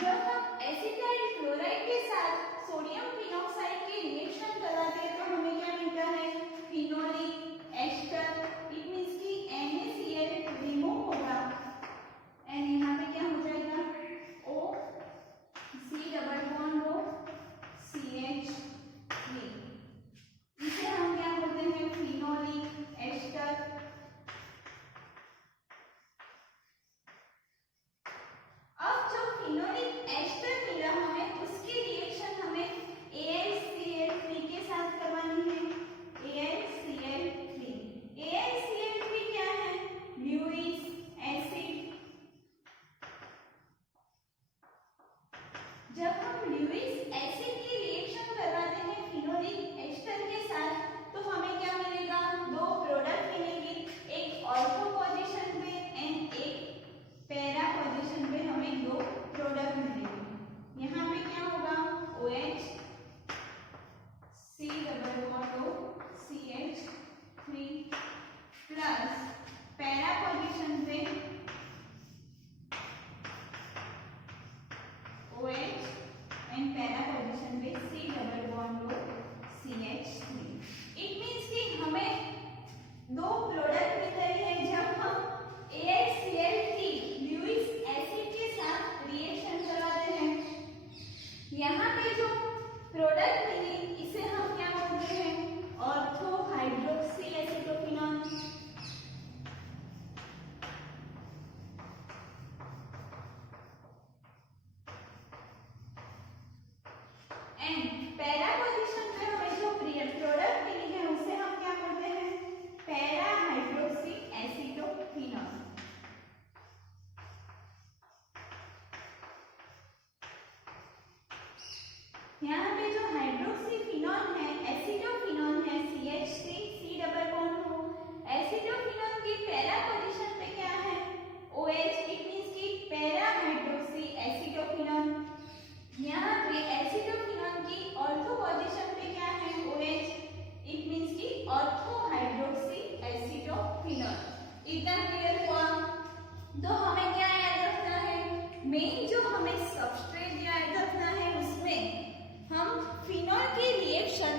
जब हम acetyl chloride के साथ सोडियम फिनॉक्साइड के रिएक्शन कराते हैं तो हमें क्या मिलता है? Phenolic ester. इट मींस कि NaCl रिमूव होगा एंड यहाँ पे क्या हो जाएगा? O C double bond O CH3। इसे हम क्या बोलते हैं? Phenolic ester. अब जो फिनोलिक एस्टर मिला हमें, उसकी रिएक्शन हमें AlCl3 के साथ करवानी है। AlCl3 क्या है? Lewis acid. जब हम ल्यूइस एसिड की रिएक्शन करवाते हैं फिनोलिक एस्टर के साथ तो हमें क्या मिलेगा? दो प्रोडक्ट मिलेंगे, एक ऑर्थो पोजीशन पे एंड एक पैरा पोजीशन पे हमें दो प्रोडक्ट मिलेंगे। यहाँ पे क्या होगा? OH C double bond O CH3 plus para position पे OH एंड पैरा पोजीशन पे C double bond O CH3। It means कि हमें दो प्रोडक्ट मिल रही है जब हम AlCl3 ल्यूइस एसिड के साथ रिएक्शन कराते हैं। यहाँ पे जो प्रोडक्ट मिली इसे हम क्या बोलते हैं? Ortho hydroxy acetophenol. And para position पे हमें जो प्रोडक्ट मिली है उसे हम क्या बोलते हैं? Para hydroxy acetophenol. यहाँ पे जो हाइड्रोक्सी फिनॉल है, एसीटोफिनॉल है CH3 C double bond O। एसीटोफिनॉल की पैरा पोजीशन पे क्या है? OH। इट मींस कि पैरा हाइड्रोक्सी एसीटोफिनॉल। यहाँ पे एसीटोफिनॉल की ऑर्थो पोजीशन पे क्या है? OH। इट मींस कि ऑर्थो हाइड्रोक्सी एसीटोफिनॉल। इतना क्लियर हुआ? तो हमें क्या याद रखना है? मेन जो हमें सबस्ट्रेट याद रखना है उसमें हम फिनॉल की रिएक्शन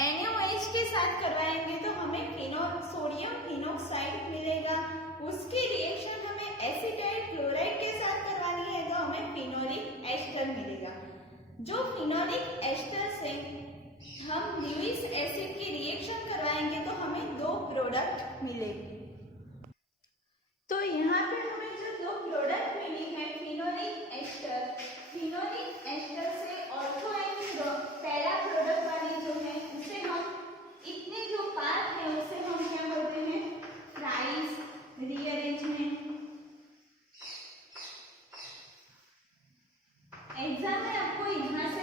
NaOH के साथ करवाएंगे तो हमें सोडियम फिनॉक्साइड मिलेगा। उसकी रिएक्शन हमें एसिटाइल क्लोराइड के साथ करवानी है तो हमें फिनोलिक एस्टर मिलेगा। जो फिनोलिक एस्टर से हम ल्यूइस एसिड की रिएक्शन करवाएंगे तो हमें दो प्रोडक्ट मिलेंगे। तो यहाँ पे हमें जो दो प्रोडक्ट मिली है फिनोलिक एस्टर से ऑर्थो एंड पैरा प्रोडक्ट वाली जो है उसे हम इतने जो पार्ट है उसे हम क्या बोलते हैं? Price rearrangement. एग्जाम में आपको यहाँ से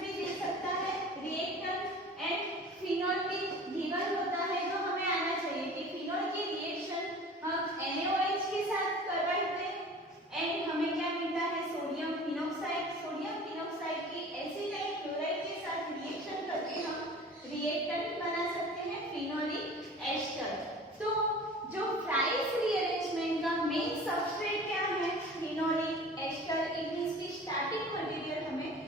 भी दे सकता है। रिएक्टेंट एंड फिनॉल भी गिवन होता है तो हमें आना चाहिए कि फिनॉल की रिएक्शन हम NaOH के साथ करवाते हैं एंड हमें क्या मिलता है? Sodium phenoxide. सोडियम फिनॉक्साइड की एसिटाइल क्लोराइड के साथ रिएक्शन करके हम रिएक्टेंट बना सकते हैं फिनोलिक एस्टर। तो जो प्राइस रीअरेंजमेंट का मेन सबस्ट्रेट क्या है? Phenolic ester. इट मींस की स्टार्टिंग मटेरियल हमें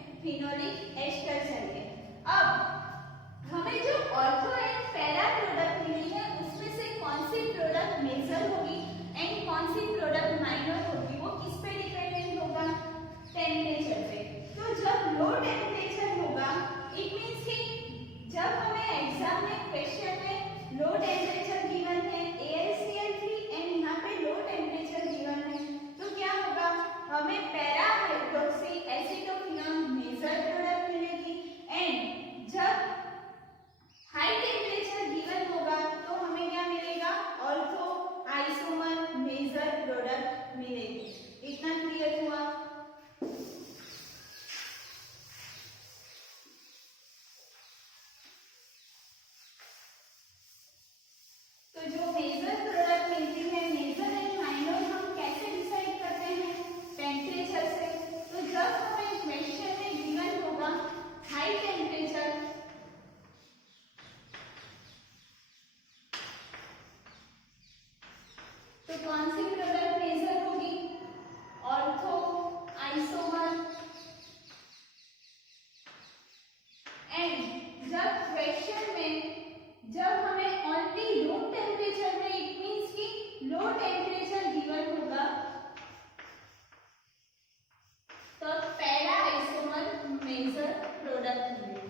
मेजर प्रोडक्ट मिले।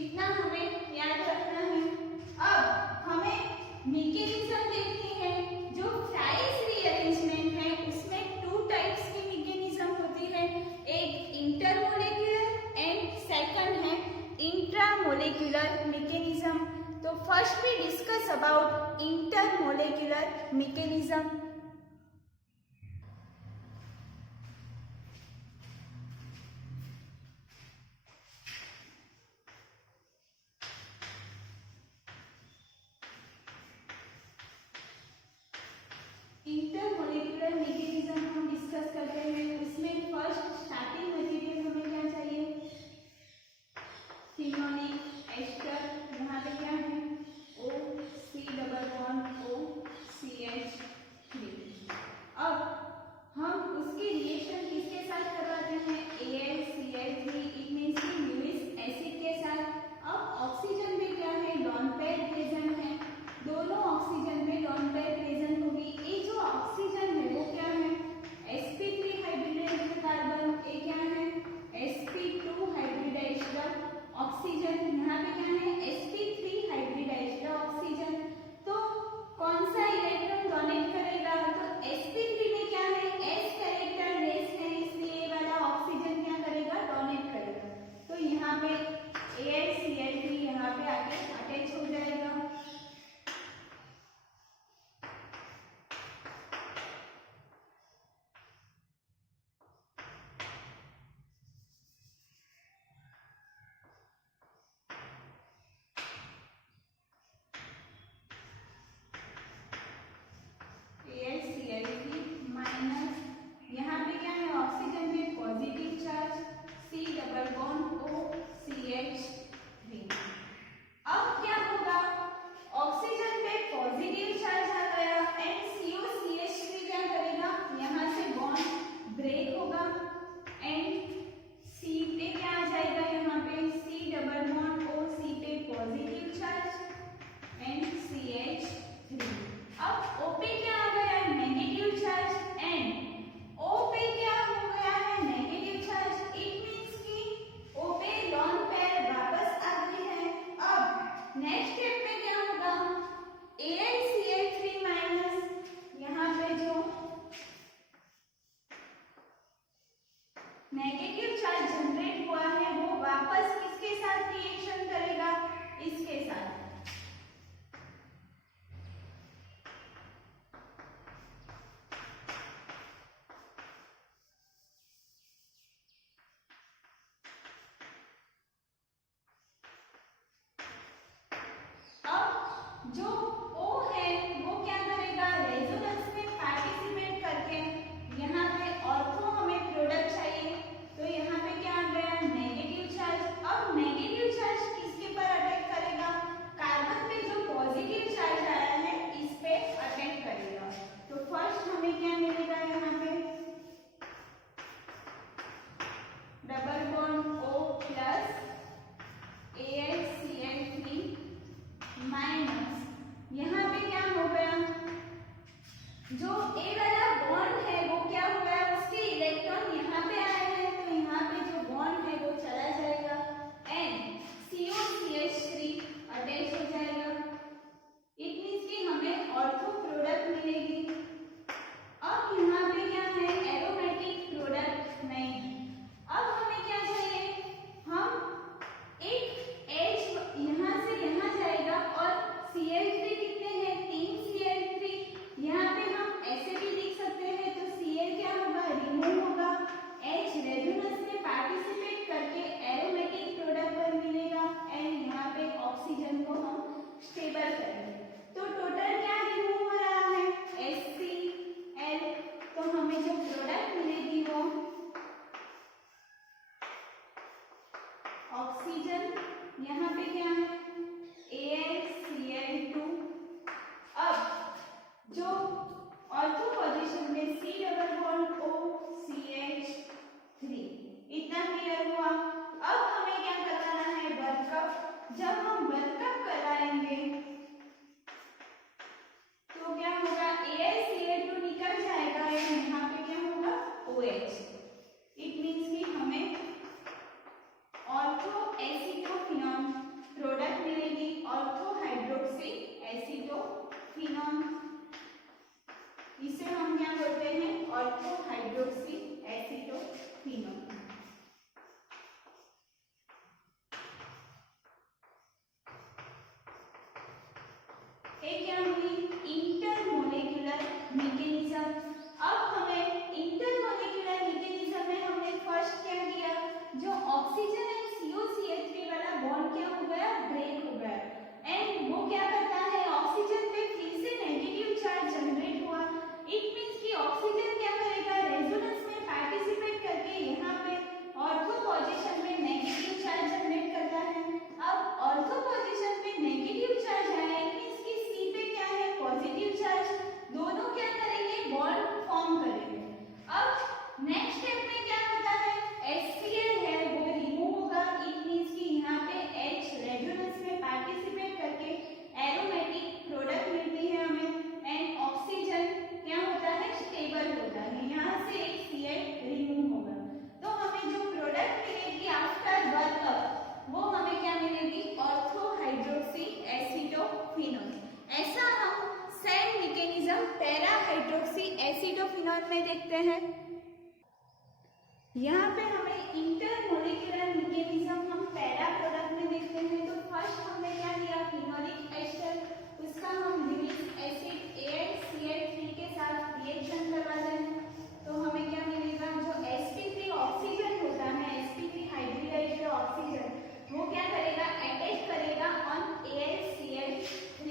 इतना हमें याद रखना है। अब हमें मैकेनिज्म देखनी है। जो प्राइस रीअरेंजमेंट है उसमें टू टाइप्स की मैकेनिज्म होती है, एक इंटरमोलेक्युलर एंड सेकंड है इंट्रामोलेक्युलर मैकेनिज्म। तो first we discuss about intermolecular mechanism. Intermolecular mechanism हम डिस्कस करते हैं। उसमें फर्स्ट स्टार्टिंग मटेरियल हमें क्या चाहिए, फिनोलिक एस्टर। यहाँ पे क्या है, O C double bond O CH3। अब हम उसकी रिएक्शन किसके साथ करवाते हैं, AlCl3, इट मींस कि ल्यूइस एसिड के साथ। अब ऑक्सीजन में क्या है, लोन पेयर प्रेजेंट है, दोनों ऑक्सीजन में लोन पेयर प्रेजेंट होगी। ये जो ऑक्सीजन है वो क्या है, sp3 हाइब्रिडाइज्ड कार्बन, ये क्या है sp2 हाइब्रिडाइज्ड ऑक्सीजन। यहाँ पे क्या है sp3 हाइब्रिडाइज्ड ऑक्सीजन। तो कौन सा इलेक्ट्रॉन डोनेट करेगा, तो sp3 में क्या है s कैरेक्टर लेस है, इसलिए ये वाला ऑक्सीजन क्या करेगा, डोनेट करेगा। तो यहाँ पे AlCl3 यहाँ पे आके अटैच हो जाएगा। AlCl3 माइनस, यहाँ पे क्या है ऑक्सीजन पे positive charge C double bond O CH3। अब क्या होगा, ऑक्सीजन पे पॉजिटिव चार्ज आ गया एंड COCH3 क्या करेगा, यहाँ से बॉन्ड ब्रेक होगा एंड C पे क्या आ जाएगा, यहाँ पे C double bond O C पे पॉजिटिव चार्ज एंड CH3। अब O पे क्या आ गया है, नेगेटिव चार्ज एंड O पे क्या हो गया है, नेगेटिव चार्ज। इट मींस कि O पे लोन पेयर वापस आ गई है। अब नेक्स्ट स्टेप में क्या होगा, AlCl3 माइनस, यहाँ पे जो नेगेटिव चार्ज जनरेट हुआ है वो वापस किसके साथ रिएक्शन करेगा, इसके साथ। जो O है वो क्या करेगा, रेजोनेंस में पार्टिसिपेट करके, यहाँ पे ऑर्थो हमें प्रोडक्ट चाहिए, तो यहाँ पे क्या आ गया, नेगेटिव चार्ज। अब नेगेटिव चार्ज किसके पर अटैक करेगा, कार्बन पे जो पॉजिटिव चार्ज आया है इस पे अटैक करेगा। तो फर्स्ट हमें क्या मिलेगा, यहाँ पे double bond O plus AlCl3 minus, यहाँ पे क्या हो गया, जो A वाला बॉन्ड है वो क्या हो गया, उसके इलेक्ट्रॉन यहाँ पे आए हैं, तो यहाँ पे जो बॉन्ड है वो चला जाएगा एंड COCH3 अटैच हो जाएगा। इट मींस कि हमें ऑर्थो प्रोडक्ट मिलेगी। अब यहाँ पे क्या है, एरोमेटिक प्रोडक्ट नहीं है। अब हमें क्या चाहिए, हम एक H यहाँ से यहाँ जाएगा और Cl3 कितने हैं, 3 Cl3, यहाँ पे हम ऐसे भी लिख सकते हैं। तो Cl क्या होगा, रिमूव होगा, H रेजोनेंस में पार्टिसिपेट करके एरोमेटिक प्रोडक्ट पर मिलेगा एंड यहाँ पे ऑक्सीजन को हम स्टेबल करेंगे। तो टोटल क्या रिमूव हो रहा है, HCl। तो हमें जो प्रोडक्ट मिलेगी वो ऑक्सीजन, यहाँ पे क्या है AlCl2। अब जो ऑर्थो पोजीशन में C double bond O CH3, इतना क्लियर हुआ। अब हमें क्या कराना है, वर्कअप। जब हम वर्कअप कराएंगे तो क्या होगा, AlCl2 निकल जाएगा एंड यहाँ पे क्या होगा OH। इट मींस कि हमें यहाँ पे हमें इंटरमोलिकुलर मैकेनिज्म हम पैरा प्रोडक्ट में देखते हैं। तो फर्स्ट हमने क्या किया, फिनोलिक एस्टर, उसका हम लिविंग एसिड AlCl3 के साथ रिएक्शन करवाते हैं। तो हमें क्या मिलेगा, जो sp3 ऑक्सीजन होता है, sp3 हाइब्रिडाइज्ड ऑक्सीजन, वो क्या करेगा, अटैच करेगा ऑन AlCl3।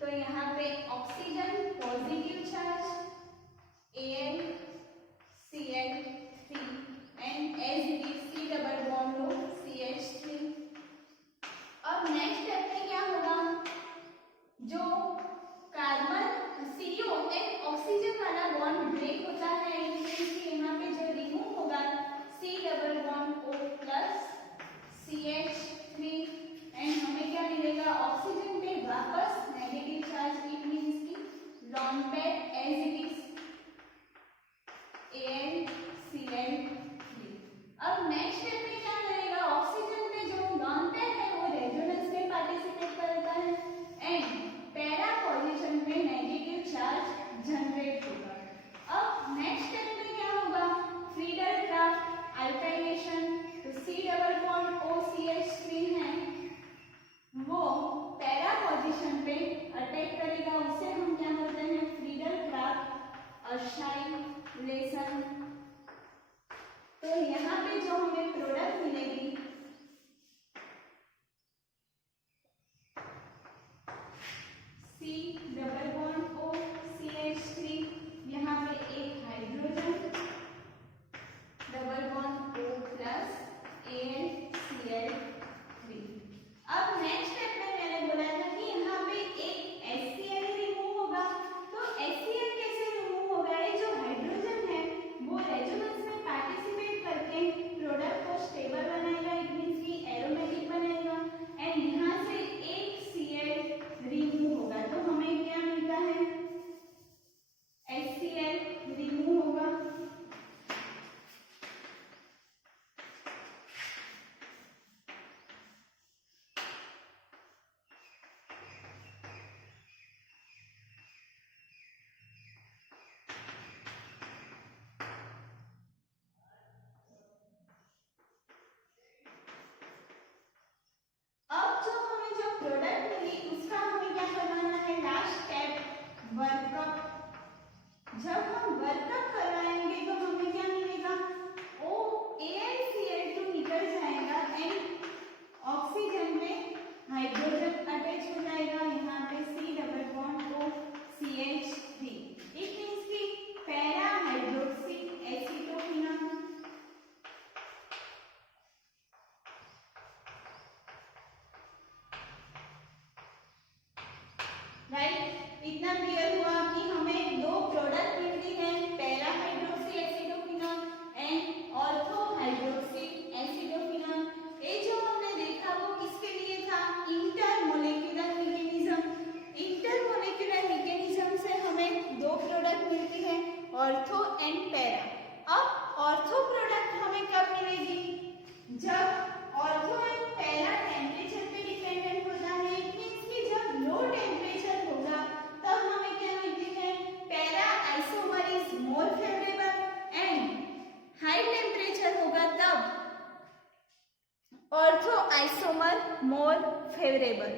तो यहाँ पे oxygen positive charge AlCl3 and as it is C double bond हो CH3। अब नेक्स्ट स्टेप में क्या होगा, जो कार्बन CO एक ऑक्सीजन वाला बॉन्ड ब्रेक होता है, इसलिए यहाँ पे जो रिमूव होगा C double bond O plus CH3 and हमें क्या मिलेगा, ऑक्सीजन पे वापस नेगेटिव चार्ज, इट मींस की lone pair as it is AlCl3। अब नेक्स्ट स्टेप में क्या करेगा, ऑक्सीजन पे जो लॉन पैड है वो रेजोनेंस में पार्टिसिपेट करता है एंड पैरा पोजीशन पे नेगेटिव चार्ज जनरेट होगा। अब नेक्स्ट स्टेप में क्या होगा, फ्रीडल क्राफ्ट अल्काइलेशन, तो C डबल बॉन्ड OCH3 है, वो पैरा पोजीशन पे अटैक करेगा, उसे हम क्या बोलते हैं, फ्रीडल क्राफ्ट अल्काइलेशन। तो यहाँ पे जो हमें प्रोडक्ट मिलेगी, C double bond O CH3, यहाँ पे एक hydrogen, double bond O plus AlCl3। अब नेक्स्ट स्टेप में मैंने बोला था कि यहाँ पे एक HCl रिमूव होगा। तो HCl कैसे रिमूव होगा, ये जो हाइड्रोजन है वो रेजोनेंस में पार्टिसिपेट करके प्रोडक्ट को स्टेबल बनाएगा, इट मींस की एरोमेटिक बनाएगा एंड यहाँ से एक Cl रिमूव होगा। तो हमें क्या मिलता है, HCl रिमूव होगा। अब जो हमें जो प्रोडक्ट मिली उसका हमें क्या करवाना है, लास्ट स्टेप वर्कअप। जब हम वर्कअप करवाएंगे तो हमें क्या मिलेगा, AlCl2 निकल जाएगा एंड ऑक्सीजन में हाइड्रोजन अटैच हो जाएगा, यहाँ पे C double bond O CH3, it means की पैरा हाइड्रोक्सी एसिटोफिनॉल। राइट, इतना क्लियर हुआ कि हमें दो प्रोडक्ट मिलती है, para hydroxy acidophenol and ortho hydroxy acidophenol. ये जो हमने देखा वो किसके लिए था, इंटरमोलिकुलर मैकेनिज्म। इंटरमोलिकुलर मैकेनिज्म से हमें दो प्रोडक्ट मिलती है, ऑर्थो एंड पैरा। अब ऑर्थो प्रोडक्ट हमें कब मिलेगी, जब ऑर्थो एंड पैरा टेम्परेचर पे डिपेंडेंट होता है, इट मींस कि जब लो टेम्परेचर होगा तब हमें क्या मिलती है, para isomer is more favourable and high temperature होगा तब ortho isomer more favourable.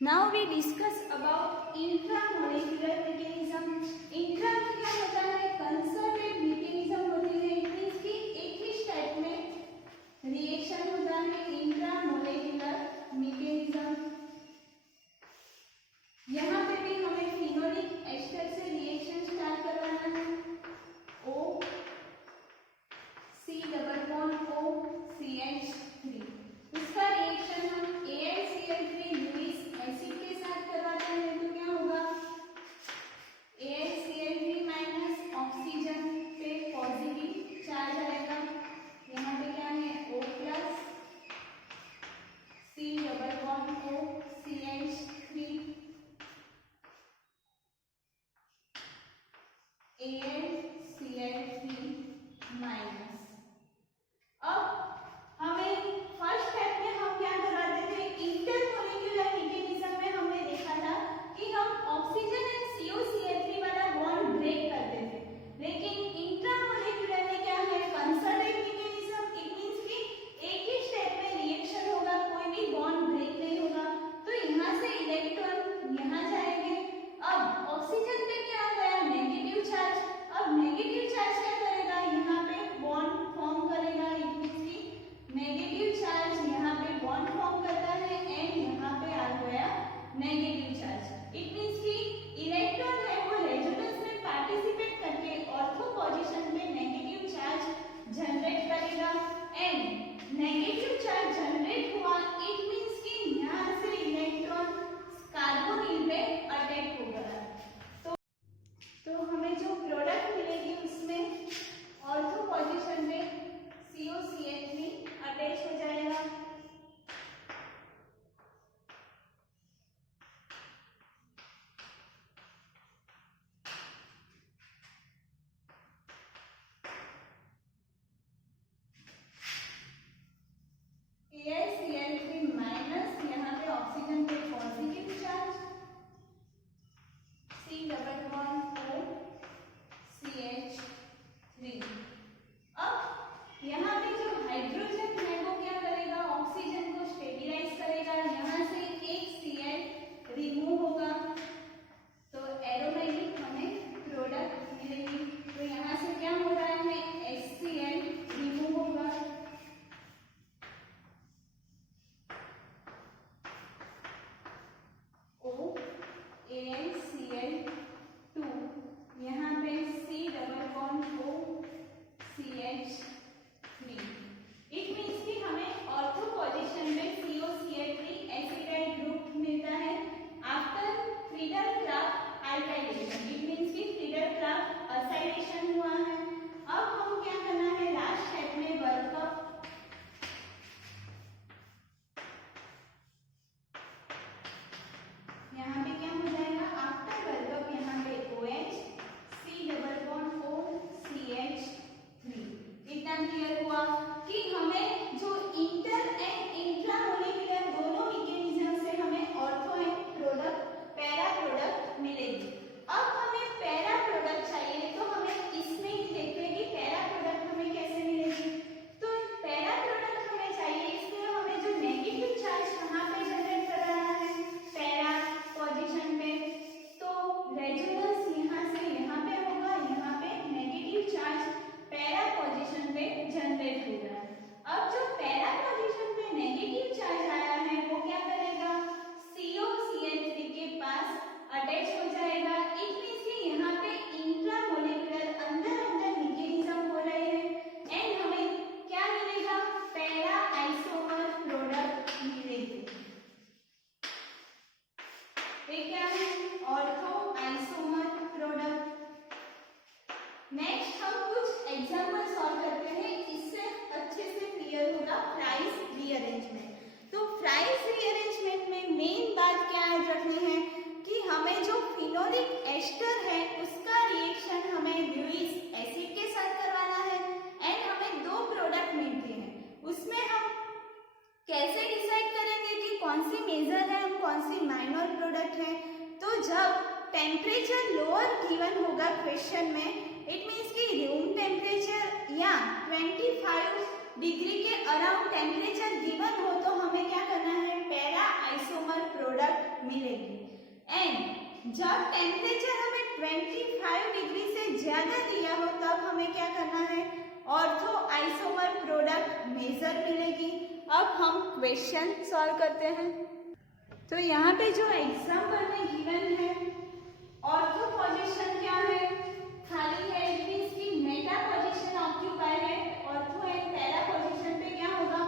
Now we discuss about intramolecular mechanism. Intra में क्या होता है, कंसर्टेड मैकेनिज्म होती है, इट मींस कि एक ही स्टेप में रिएक्शन होता है, इंट्रामोलिकुलर मैकेनिज्म। यहाँ पे भी हमें फिनोलिक एस्टर से रिएक्शन स्टार्ट करवाना है, O C double bond O CH3, उसका रिएक्शन हम AlCl3 लुईस एसिड के साथ करवाते हैं। तो क्या होगा, AlCl3 माइनस ऑक्सीजन पे पॉजिटिव चार्ज आएगा, यहाँ पे क्या है O plus C double bond O CH3 AlCl3 minus. अब हमें फर्स्ट स्टेप में हम क्या करवाते थे, इंटरमोलिकुलर मैकेनिज्म में हमने देखा था कि हम ऑक्सीजन एंड COCl3 वाला बॉन्ड ब्रेक करते थे। CH3। इट मीन्स कि हमें ऑर्थो पोजीशन में COCH3 एसिडाइल ग्रुप मिलता है after Friedel-Crafts alkylation. It means कि फ्रीडल-क्राफ्ट असाइलेशन हुआ है। अब हम क्या करना है, लास्ट स्टेप में वर्कअप यहाँ पे क्या हो जाएगा, आफ्टर वर्कअप यहाँ पे OH C double bond O CH3। इतना क्लियर हुआ कि हमें जो इंटर एंड इंट्रा मोलिकुलर दोनों मैकेनिज्म से हमें ortho and product para product मिलेगी। अब हमें पैरा प्रोडक्ट चाहिए तो हमें इसमें ही देखते हैं कि पैरा प्रोडक्ट हमें कैसे मिलेगी। तो पैरा प्रोडक्ट हमें चाहिए, इसके लिए हमें जो नेगेटिव चार्ज कहाँ पे जनरेट कराना है, पैरा पोजीशन पे, तो रेजोनेंस यहाँ से यहाँ पे होगा, यहाँ पे नेगेटिव चार्ज पैरा पोजीशन पे जनरेट हो रहा है। अब जो पैरा पोजीशन पे नेगेटिव चार्ज आया है वो क्या करेगा, COCH3 के पास अटैच हो जाएगा। इट मींस कि यहाँ पे इंट्रा मोलिकुलर अंदर अंदर मैकेनिज्म हो रहे हैं एंड हमें क्या मिलेगा, पैरा आइसोमर प्रोडक्ट मिलेगी। ये क्या है, ऑर्थो आइसोमर प्रोडक्ट। नेक्स्ट हम कुछ एग्जांपल सॉल्व करते हैं, इससे अच्छे से क्लियर होगा प्राइस रीअरेंजमेंट। तो प्राइस रीअरेंजमेंट में मेन बात क्या याद रखनी है कि हमें जो फिनोलिक एस्टर है उसका रिएक्शन हमें ल्यूइस एसिड के साथ करवाना है एंड हमें दो प्रोडक्ट मिलते हैं। उसमें हम कैसे डिसाइड करेंगे कि कौन सी मेजर है और कौन सी माइनर प्रोडक्ट है, तो जब टेम्परेचर लोअर गिवन होगा क्वेश्चन में, इट मीन्स कि रूम टेम्परेचर या 25 डिग्री के अराउंड टेम्परेचर गिवन हो तो हमें क्या करना है, पैरा आइसोमर प्रोडक्ट मिलेगी। एंड जब टेम्परेचर हमें 25 डिग्री से ज्यादा दिया हो तब हमें क्या करना है, ऑर्थो आइसोमर प्रोडक्ट मेजर मिलेगी। अब हम क्वेश्चन सॉल्व करते हैं। तो यहाँ पे जो एग्जाम्पल में गिवन है, ऑर्थो पोजीशन क्या है, खाली है, इट मींस कि मेटा पोजीशन ऑक्यूपाई है। ऑर्थो एंड पैरा पोजीशन पे क्या होगा,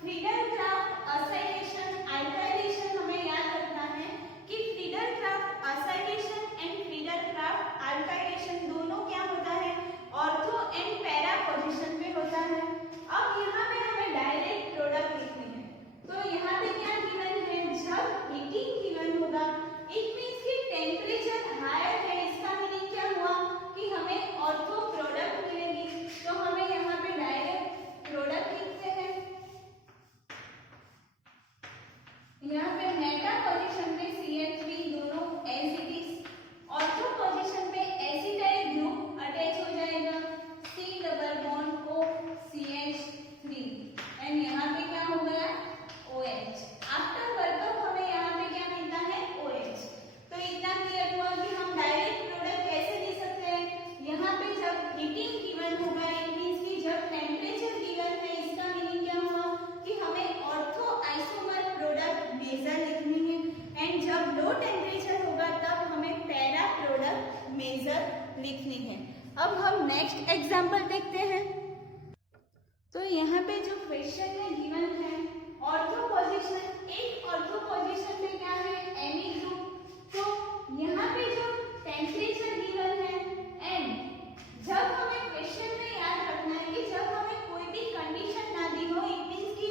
फ्रीडल-क्राफ्ट असाइलेशन अल्काइलेशन। हमें याद रखना है कि Friedel-Crafts acylation and Friedel-Crafts alkylation दोनों क्या होता है, ऑर्थो एंड पैरा पोजीशन पे होता है। अब यहाँ पे हमें डायरेक्ट प्रोडक्ट लिखनी है, तो यहाँ पे क्या गिवन है, जब हीटिंग गिवन होगा, इट मींस कि टेम्परेचर हायर है, इसका मीनिंग क्या हुआ कि हमें ऑर्थो प्रोडक्ट मिलेगी। तो हमें यहाँ पे डायरेक्ट प्रोडक्ट लिखते हैं। यहाँ पे मेटा पोजीशन पे CH3 दोनों as it is, ortho position पे एसिडाइल ग्रुप अटैच हो जाएगा, C double bond O CH3 and यहाँ पे क्या हो गया, OH। आफ्टर वर्कअप हमें यहाँ पे क्या मिलता है, OH। तो इतना क्लियर हुआ कि हम डायरेक्ट प्रोडक्ट कैसे ले सकते हैं। यहाँ पे जब हीटिंग गिवन होगा, इट मींस कि जब टेम्परेचर गिवन है, इसका मीनिंग क्या हुआ कि हमें ऑर्थो आइसोमर प्रोडक्ट मेजर लिखनी है एंड जब लो टेम्परेचर होगा तब हमें पैरा प्रोडक्ट मेजर लिखनी है। अब हम नेक्स्ट एग्जांपल देखते हैं। तो यहाँ पे जो क्वेश्चन में गिवन है, ऑर्थो पोजीशन, एक ऑर्थो पोजीशन पे क्या है, Me ग्रुप। तो यहाँ पे जो टेम्परेचर गिवन है एंड जब हमें क्वेश्चन में याद रखना है कि जब हमें कोई भी कंडीशन ना दी हो, इट मींस कि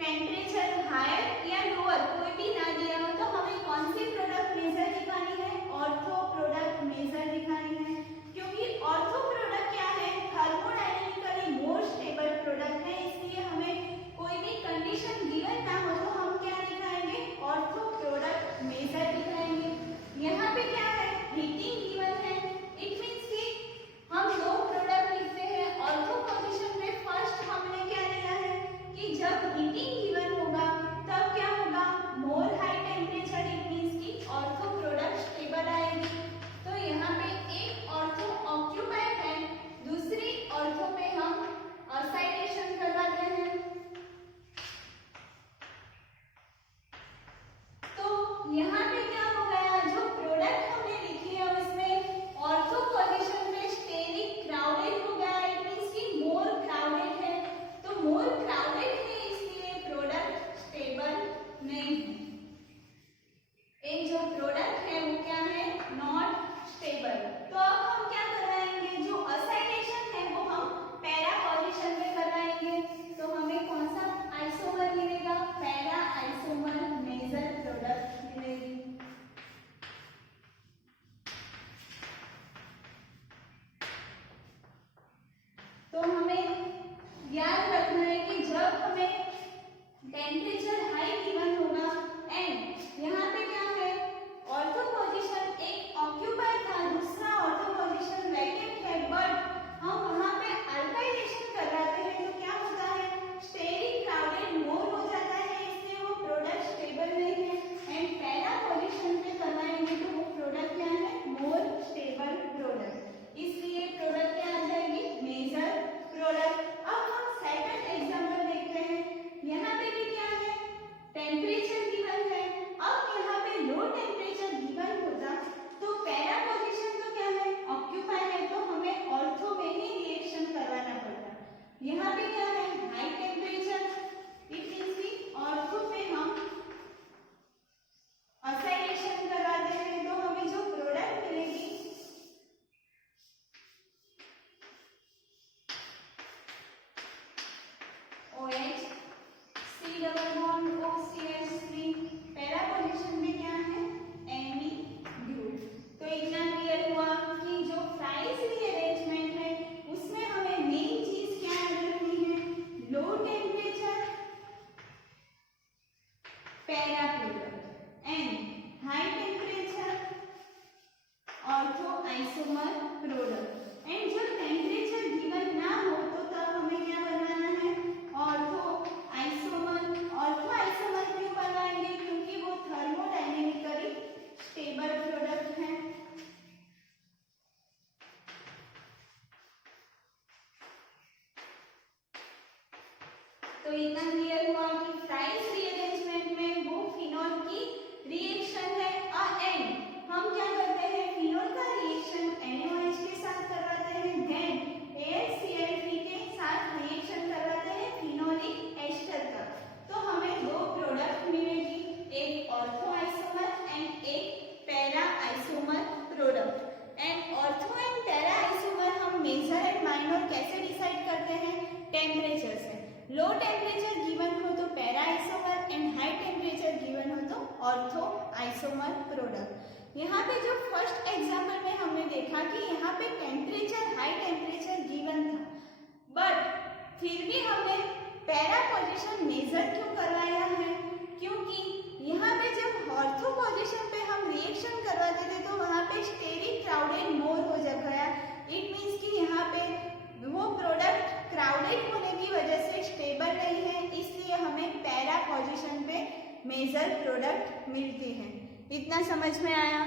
टेम्परेचर हायर या लोअर कोई भी ना दिया हो, तो हमें कौन सी प्रोडक्ट मेजर दिखानी है, ऑर्थो प्रोडक्ट मेजर दिखानी है। क्योंकि ऑर्थो प्रोडक्ट क्या है, थर्मोडायनेमिकली मोर स्टेबल प्रोडक्ट है, इसलिए हमें कोई भी कंडीशन गिवन ना हो तो हम क्या दिखाएंगे, ऑर्थो प्रोडक्ट मेजर दिखाएंगे। यहाँ पे क्या है, हीटिंग गिवन है टेम्परेचर हाई गिवन होगा एंड यहाँ पे क्या है, ऑर्थो पोजीशन एक ऑक्यूपाइड था, दूसरा ऑर्थो पोजीशन वैकेंट है, बट हम वहाँ पे अल्काइलेशन कराते हैं तो क्या होता है, स्टेरिक क्राउडेड मोर हो जाता है, इसलिए वो प्रोडक्ट स्टेबल नहीं है एंड पैरा पोजीशन पे करवाएंगे तो वो प्रोडक्ट क्या है, मोर स्टेबल प्रोडक्ट, इसलिए प्रोडक्ट क्या आ जाएगी, मेजर प्रोडक्ट। अब हम सेकंड एग्जांपल देखते हैं, यहाँ पे भी क्या है, टेम्परेचर गिवन है। अब यहाँ पे लो टेम्परेचर गिवन होता तो पैरा पोजीशन तो क्या है, ऑक्यूपाइड है, तो हमें ऑर्थो में ही रिएक्शन करवाना पड़ता। यहाँ पे क्या है, हाई टेम्परेचर, इट मींस कि ऑर्थो पे हम असाइलेशन कराते हैं तो हमें जो प्रोडक्ट मिलेगी OH C double bond OCH3, para position में क्या है, Me ग्रुप। तो इतना क्लियर हुआ कि जो प्राइस रीअरेंजमेंट है उसमें हमें मेन चीज क्या याद रखनी है, low temperature para product and high temperature ortho isomer product. And जो टेम्परेचर गिवन ना हो तो तब हमें क्या बनवाना है, ऑर्थो आइसोमर। ऑर्थो आइसोमर क्यों बनवाएंगे, क्योंकि वो थर्मोडायनेमिकली स्टेबल प्रोडक्ट है। तो इतना क्लियर हुआ कि प्राइस रीअरेंजमेंट में वो फिनॉल की रिएक्शन है एंड हम क्या करते हैं, फिनॉल का रिएक्शन NaOH के साथ करवाते हैं, देन AlCl3 के साथ रिएक्शन करवाते हैं फिनोलिक एस्टर का। तो हमें दो प्रोडक्ट मिलेगी, एक ऑर्थो आइसोमर एंड एक para isomer product. And ortho and para isomer हम मेजर एंड माइनर कैसे डिसाइड करते हैं, टेम्परेचर से। लो टेम्परेचर गिवन हो तो para isomer and high temperature given हो तो ऑर्थो आइसोमर प्रोडक्ट। यहाँ पे जो फर्स्ट एग्जाम्पल में हमने देखा कि यहाँ पे टेम्परेचर हाई टेम्परेचर गिवन था, बट फिर भी हमने पैरा पोजीशन मेजर क्यों करवाया है, क्योंकि यहाँ पे जब ऑर्थो पोजीशन पे हम रिएक्शन करवाते थे तो वहाँ पे स्टेरिक क्राउडेड मोर हो गया। इट मीन्स कि यहाँ पे वो प्रोडक्ट क्राउडेड होने की वजह से स्टेबल नहीं है, इसलिए हमें पैरा पोजीशन पे मेजर प्रोडक्ट मिलती है। इतना समझ में आया?